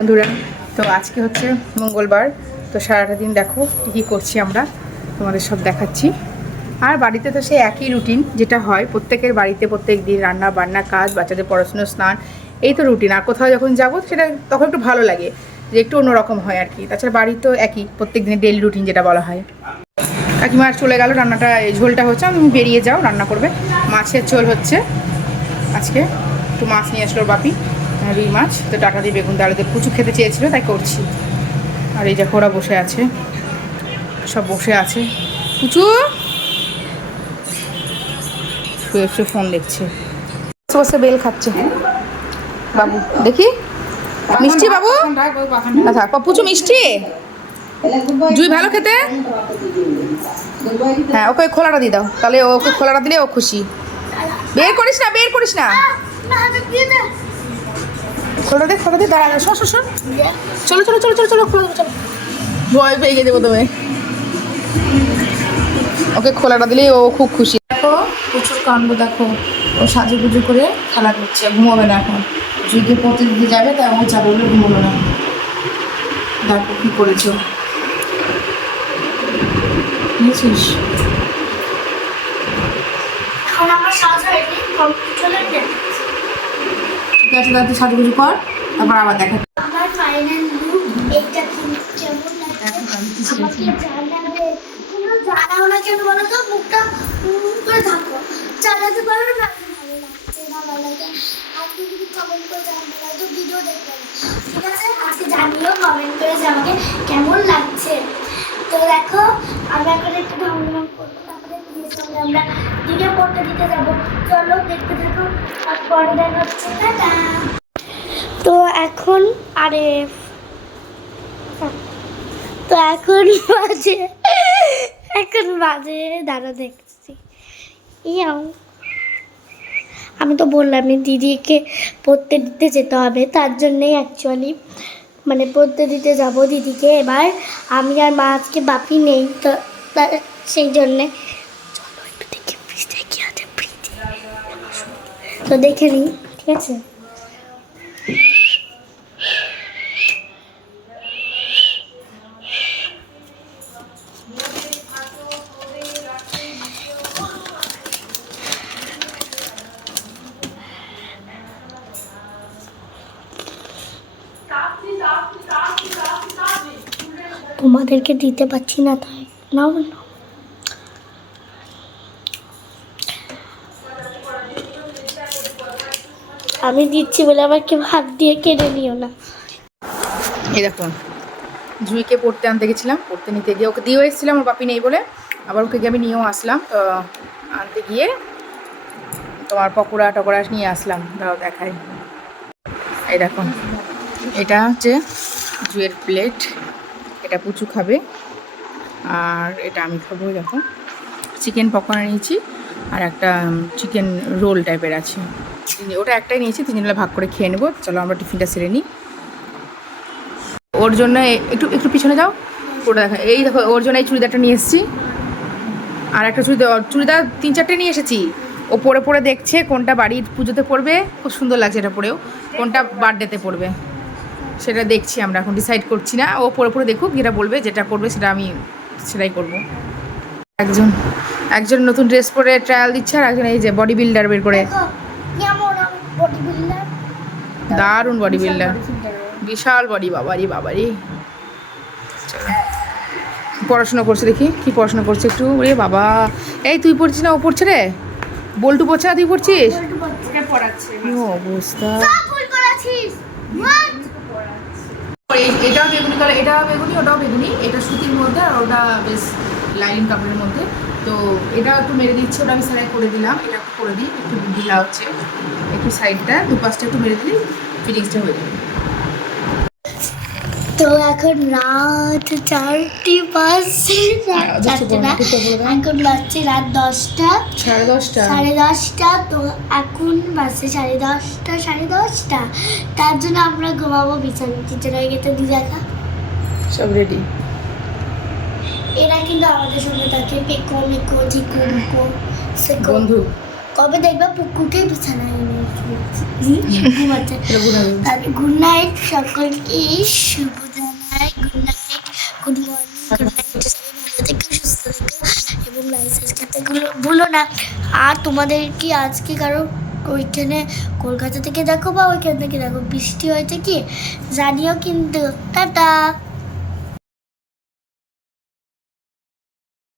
বন্ধুরা, তো আজকে হচ্ছে মঙ্গলবার। তো সারাটা দিন দেখো কী করছি আমরা, তোমাদের সব দেখাচ্ছি। আর বাড়িতে তো সেই একই রুটিন যেটা হয় প্রত্যেকের বাড়িতে, প্রত্যেক দিন রান্না বান্না, কাজ, বাচ্চাদের পড়াশুনো, স্নান, এই তো রুটিন। আর কোথাও যখন যাবো সেটা তখন একটু ভালো লাগে, যে একটু অন্যরকম হয় আর কি। তাছাড়া বাড়ি তো একই, প্রত্যেক দিনের ডেইলি রুটিন যেটা বলা হয়। কাকিমার চলে গেল, রান্নাটা ঝোলটা হচ্ছে, আমি বেরিয়ে যাও রান্না করবে। মাছের ঝোল হচ্ছে আজকে, একটু মাছ নিয়ে আসলো বাপি, রুই মাছ। তো ডাটা দিয়ে বেগুন আলু দিয়ে কুচু খেতে চেয়েছিল, তাই করছি। আর এই দেখো ওরা বসে আছে, সব বসে আছে। কুচু শুয়ে শুয়ে ফোন দেখছে, বসে বসে বেল খাচ্ছে বাবু। দেখি মিষ্টি বাবু, না থাক পুচু মিষ্টি। জুই ভালো খেতে, হ্যাঁ ওকে খোলাটা দিয়ে দাও, তাহলে ওকে খোলাটা দিলে ও খুশি। বের করিস না, বের করিস না, খোলা দে, খোলা দে, দাঁড়া, শোন শোন শোন, চলো চলো চলো চলো চলো, খোলা চলো। ভয় পেয়ে গেছে প্রথমে, ওকে খোলাটা দিলে ও খুব খুশি। দেখো প্রচুর কাণ্ড, দেখো ও সাজুগুজু করে খেলা করছে, ঘুমাবে না এখন। যদি পড়তে দিতে যাবে তাই ও যাবে বলে ঘুমাবে না। দেখো কী করেছো, বুঝছিস? ঠিক আছে, তাহলে সাজুগুজু কর, তারপর আবার দেখা। আমার ফাইনাল লুক এটা কেমন লাগছে আমাকে জানাবে। কোনো জানাও না কেন বলো তো, মুখটা করে থাকো, জানাতে পারো না ভালো লাগছে না ভালো লাগে। আজকে যদি কমেন্ট করে জানাবে না তো ভিডিও দেখবে না, ঠিক আছে? আজকে জানিও, কমেন্ট করে যে আমাকে কেমন লাগছে। তো দেখো আমরা এখন একটু ঢংঢং করবো, তারপরে আমরা ভিডিও করতে দিতে যাবো। চলো দেখতে থাকো, আর পরে দেখা হচ্ছে। টাটা। তো এখন বাজে দাঁড়া দেখছি। ইয়াও আমি তো বললামই দিদিকে পড়তে দিতে যেতে হবে, তার জন্যই অ্যাকচুয়ালি মানে পড়তে দিতে যাব দিদিকে। এবার আমি আর মা আজকে বাপি নেই, তো সেই জন্যে চলো একটু দেখি ফ্রিজে কি আছে। ফ্রিজে তো দেখে নিই, ঠিক আছে? তোমাদেরকে দিতে পারছি না, তাই নাও না। আমি দিচ্ছি বলে আবার কেউ হাত দিয়ে কেড়ে নিও না। এই দেখো জুইকে পড়তে আনতে গেছিলাম, পড়তে নিতে গিয়ে ওকে দিয়েও এসেছিলাম, ওর বাপি নেই বলে। আবার ওকে গিয়ে আমি নিয়েও আসলাম। তো আনতে গিয়ে তোমার পকোড়া টকোড়া নিয়ে আসলাম, দাও দেখাই। এই দেখো এটা হচ্ছে জুয়ের প্লেট, এটা পুচু খাবে আর এটা আমি খাবো। দেখো চিকেন পকোড়া নিয়েছি আর একটা চিকেন রোল টাইপের আছে, ওটা একটাই নিয়েছি, তিনজনে ভাগ করে খেয়ে নেবো। চলো আমরা টিফিনটা সেরে নিই। ওর জন্য একটু একটু পিছনে যাও, ওটা দেখা। এই দেখো ওর জন্য এই চুড়িদারটা নিয়ে এসেছি, আর একটা চুড়িদার 3-4টে নিয়ে এসেছি। ও পরে পরে দেখছে কোনটা বাড়ির পুজোতে পরবে, খুব সুন্দর লাগছে এটা পরেও, কোনটা বার্থডেতে পরবে সেটা দেখছি আমরা, এখন ডিসাইড করছি না। ও পরে পরে দেখুক, যেটা বলবে যেটা করবে সেটা আমি সেটাই করব। একজন নতুন ড্রেস পরে ট্রায়াল দিচ্ছে, আর একজন এই যে বডি বিল্ডার বের করে, দারুণ বডি বিল্ডার, বিশাল বডি, বাবারি বাবারি। পড়াশোনা করছে, দেখি কি পড়াশোনা করছে একটু। রে বাবা, এই তুই পড়ছিস না ও পড়ছে রে? বল্টু পড়ছে না তুই পড়ছিস? অবস্থা। এটাও বেগুনি কালার, এটাও বেগুনি, ওটাও বেগুনি। এটা সুতির মধ্যে আর ওটা বেশ লাইন কাপড়ের মধ্যে। তো এটা একটু মেরে দিচ্ছে, ওটা আমি সেলাই করে দিলাম। এটা একটু করে দিই, একটু ঢিলা হচ্ছে, একটু সাইডটা দুপাশটা একটু মেরে দিই, ফিটিংসটা হয়ে যাবে। তো এখন রাত 4টি বাজছে, এখন বাজছে রাত 10টা, সাড়ে দশটা। তো এখন বাজছে 10:30 তার জন্য আমরা ঘুমাবো, বিছানা হয়ে গেছে। দেখা সব রেডি। এরা কিন্তু আমাদের সঙ্গে থাকে, পেকো মিকো ঝিকু মিকো বন্ধু। কবে দেখবে পুকুরকে বিছানায় এনে ঘুমাচ্ছে। তাহলে গুড নাইট সকলকে, শুভ জানাই, good night, good morning, good night. সবাই ভালো থেকো, সুস্থ থেকো এবং লাইক সাবস্ক্রাইব করতে ভুলো না। আর তোমাদের কি আজকে কারো ওইখানে কলকাতা থেকে দেখো বা ওইখান থেকে দেখো বৃষ্টি হয়েছে কি জানিও কিন্তু। টাটা।